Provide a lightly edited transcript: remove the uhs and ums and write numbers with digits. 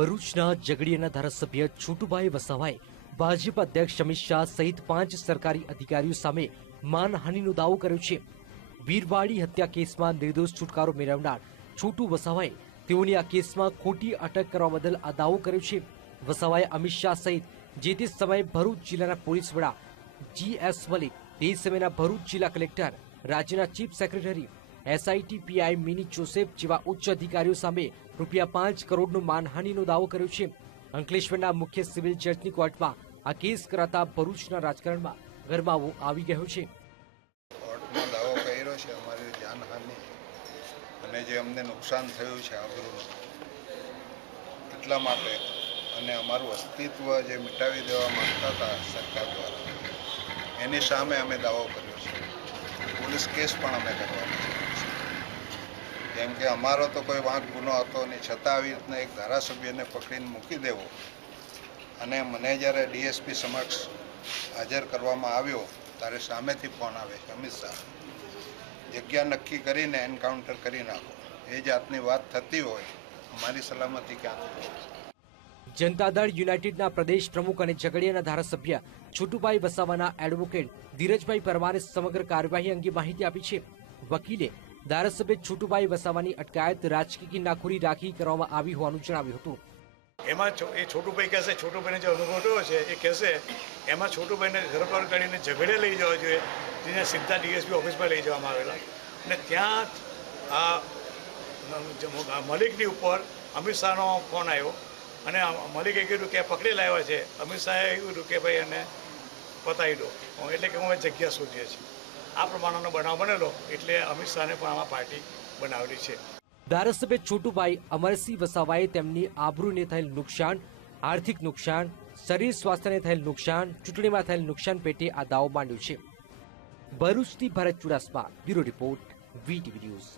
ભરૂચના ઝઘડિયાના ધારાસભ્ય છોટુભાઈ વસાવાએ ભાજપ અધ્યક્ષ અમિત શાહ સહિત 5 સરકારી અધિકારીઓ સામે માનહાનિનો દાવો કર્યો છે। વીરવાડી હત્યા કેસમાં નિર્દોષ છુટકારો મેળવનાર છોટુ વસાવાએ તેઓની આ કેસમાં ખોટી અટક કરવા બદલ આ દાવો કર્યો છે। વસાવાએ અમિત શાહ સહિત જે તે સમયે ભરૂચ જિલ્લાના પોલીસ વડા GS મલિક, તે સમયના ભરૂચ જિલ્લા કલેક્ટર, રાજ્યના chief secretary, SIT PI mini Joseph જેવા ઉચ્ચ અધિકારીઓ સામે ₹5 કરોડનો માનહાનિનો દાવો કર્યો છે। અંકલેશ્વરના મુખ્ય સિવિલ જજની કોર્ટમાં આ કેસ કરાતા ભરૂચના રાજકારણમાં ગરમાવો આવી ગયો છે। કોર્ટમાં દાવો કર્યો છે અમારી જાનહાનિ અને જે અમને નુકસાન થયું છે આબરૂનું, એટલા માટે અને અમારું અસ્તિત્વ જે મિટાવી દેવા માંગતા હતા સરકાર દ્વારા, એની સામે અમે દાવો કર્યો છે। પોલીસ કેસ પણ અમે કરવાનો છે, કેમ કે અમારો તો કોઈ વાંક ગુનો હતો નહીં, છતાં આવી રીતના એક ધારાસભ્યને પકડીને મૂકી દેવો અને મને જ્યારે DSP સમક્ષ હાજર કરવામાં આવ્યો ત્યારે સામેથી ફોન આવે છે અમિત શાહ, જગ્યા નક્કી કરીને એન્કાઉન્ટર કરી નાખો, એ જાતની વાત થતી હોય, અમારી સલામતી ક્યાંથી હોય? જનતા દળ યુનાઇટેડના પ્રદેશ પ્રમુખ અને ઝઘડિયાના ધારાસભ્ય છોટુભાઈ વસાવાના એડવોકેટ ધીરજભાઈ પરમારે સમગ્ર કાર્યવાહી અંગે માહિતી આપી છે। વકીલે ધારાસભ્ય છોટુભાઈ વસાવાની અટકાયત રાજકીય કિન્નાખોરી રાખી કરવામાં આવી હોવાનું જણાવ્યું હતું। એમાં એ છોટુભાઈ કહેશે, છોટુભાઈને જે અનુભવ થયો છે એ કહેશે, એમાં છોટુભાઈને ઘરપર કરીને ઝઘડે લઈ જવા જોઈએ, જેને સીધા DSP ઓફિસમાં લઈ જવામાં આવેલા અને ત્યાં આ મલિકની ઉપર અમિત શાહનો ફોન આવ્યો અને મલિકે કીધું કે પકડી લાવ્યા છે। અમિત શાહે કીધું કે ભાઈ એને પતાવી દો, એટલે કે અમે જગ્યા શોધીએ છીએ। આ પ્રમાણેનો બનાવ બનેલો એટલે અમિત શાહને પણ આમાં પાર્ટી બનાવેલી છે। ધારાસભ્ય છોટુભાઈ અમરસિંહ વસાવાએ તેમની આબરૂને થયેલ નુકસાન, આર્થિક નુકસાન, શરીર સ્વાસ્થ્યને થયેલ નુકસાન, ચૂંટણીમાં થયેલ નુકસાન પેટે આ દાવો માંડ્યો છે। ભરૂચથી Bharat Chudasama, bureau report, VTV news.